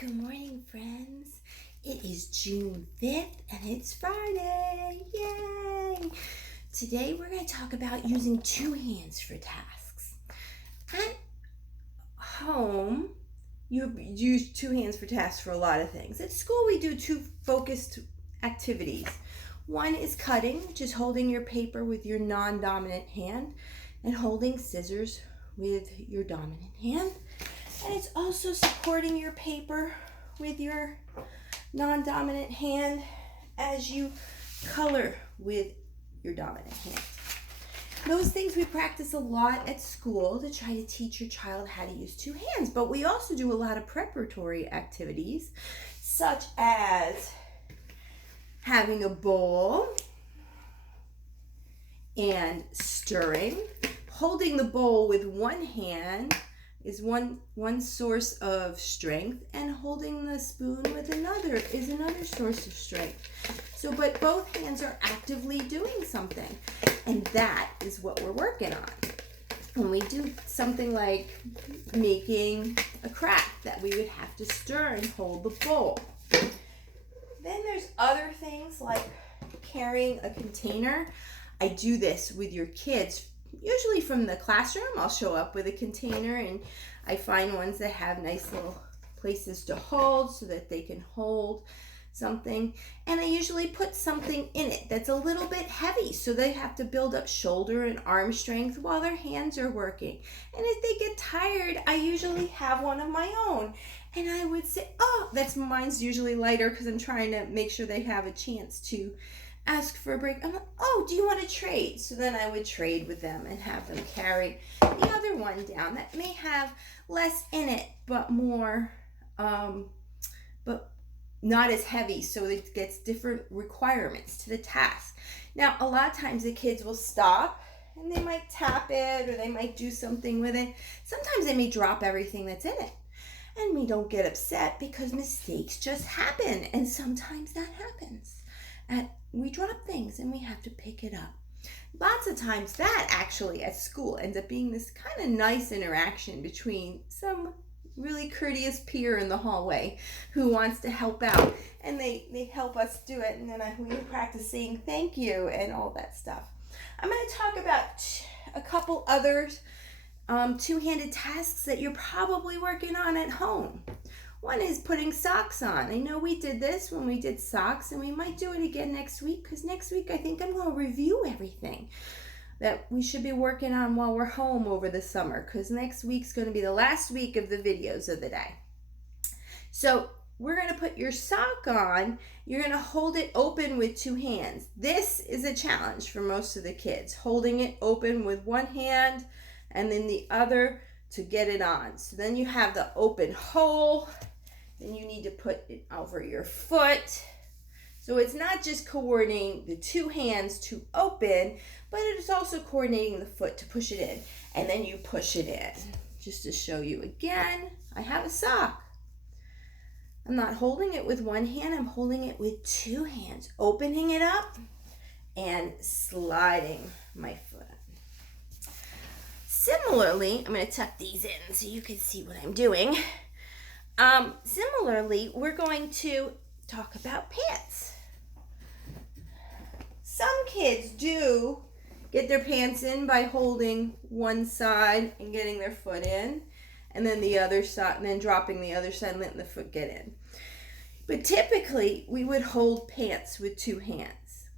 Good morning, friends. It is June 5th and it's Friday. Yay! Today we're going to talk about using two hands for tasks. At home, you use two hands for tasks for a lot of things. At school, we do two focused activities. One is cutting, which is holding your paper with your non-dominant hand, and holding scissors with your dominant hand. And it's also supporting your paper with your non-dominant hand as you color with your dominant hand. Those things we practice a lot at school to try to teach your child how to use two hands, but we also do a lot of preparatory activities such as having a bowl and stirring. Holding the bowl with one hand is one source of strength, and holding the spoon with another is another source of strength. So, but both hands are actively doing something, and that is what we're working on. When we do something like making a crack, that we would have to stir and hold the bowl. Then there's other things like carrying a container. I do this with your kids. Usually from the classroom, I'll show up with a container and I find ones that have nice little places to hold so that they can hold something. And I usually put something in it that's a little bit heavy so they have to build up shoulder and arm strength while their hands are working. And if they get tired, I usually have one of my own. And I would say, mine's usually lighter because I'm trying to make sure they have a chance to ask for a break. I'm like, do you want to trade? So then I would trade with them and have them carry the other one down that may have less in it, but more, but not as heavy. So it gets different requirements to the task. Now, a lot of times the kids will stop and they might tap it or they might do something with it. Sometimes they may drop everything that's in it. And we don't get upset because mistakes just happen. And sometimes that happens. We drop things and we have to pick it up. Lots of times that actually at school ends up being this kind of nice interaction between some really courteous peer in the hallway who wants to help out, and they help us do it, and then we practice saying thank you and all that stuff. I'm going to talk about a couple others two-handed tasks that you're probably working on at home. One is putting socks on. I know we did this when we did socks, and we might do it again next week, because next week I think I'm going to review everything that we should be working on while we're home over the summer, because next week's going to be the last week of the videos of the day. So we're going to put your sock on. You're going to hold it open with two hands. This is a challenge for most of the kids, holding it open with one hand and then the other to get it on. So then you have the open hole. Then you need to put it over your foot. So it's not just coordinating the two hands to open, but it is also coordinating the foot to push it in. And then you push it in. Just to show you again, I have a sock. I'm not holding it with one hand, I'm holding it with two hands, opening it up and sliding my foot. Similarly, I'm going to tuck these in so you can see what I'm doing. Similarly, we're going to talk about pants. Some kids do get their pants in by holding one side and getting their foot in, and then the other side, and then dropping the other side and letting the foot get in. But typically, we would hold pants with two hands.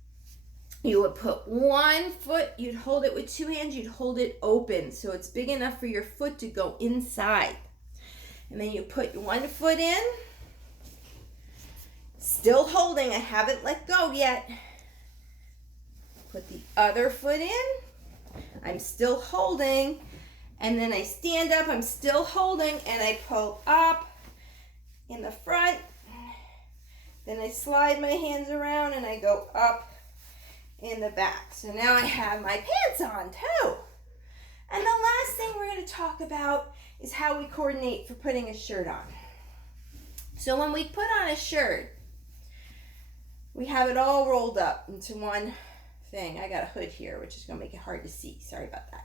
You would put one foot, you'd hold it with two hands, you'd hold it open so it's big enough for your foot to go inside. And then you put one foot in, still holding, I haven't let go yet. Put the other foot in, I'm still holding, and then I stand up, I'm still holding, and I pull up in the front. Then I slide my hands around and I go up in the back. So now I have my pants on too. And the last thing we're going to talk about is how we coordinate for putting a shirt on. So when we put on a shirt, we have it all rolled up into one thing. I got a hood here, which is going to make it hard to see. Sorry about that.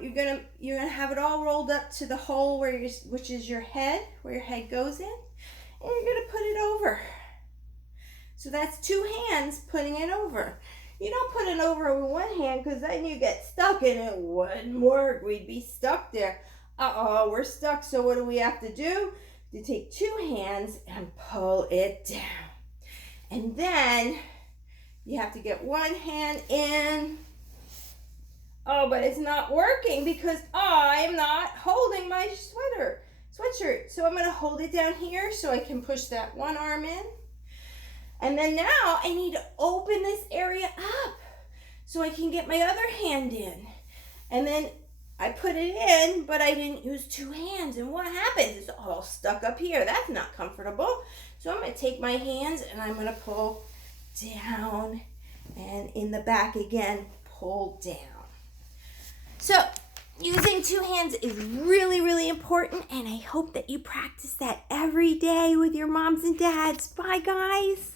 You're gonna have it all rolled up to the hole which is your head, where your head goes in. and you're going to put it over. So that's 2 hands putting it over. You don't put it over with one hand because then you get stuck and it wouldn't work. We'd be stuck there. Uh-oh, we're stuck. So what do we have to do? You take 2 hands and pull it down. And then you have to get one hand in. Oh, but it's not working because I'm not holding my sweatshirt. So I'm going to hold it down here so I can push that one arm in. And then now I need to open this area up so I can get my other hand in. And then I put it in, but I didn't use 2 hands. And what happens? It's all stuck up here. That's not comfortable. So I'm going to take my hands and I'm going to pull down. And in the back again, pull down. So using 2 hands is really, really important. And I hope that you practice that every day with your moms and dads. Bye, guys.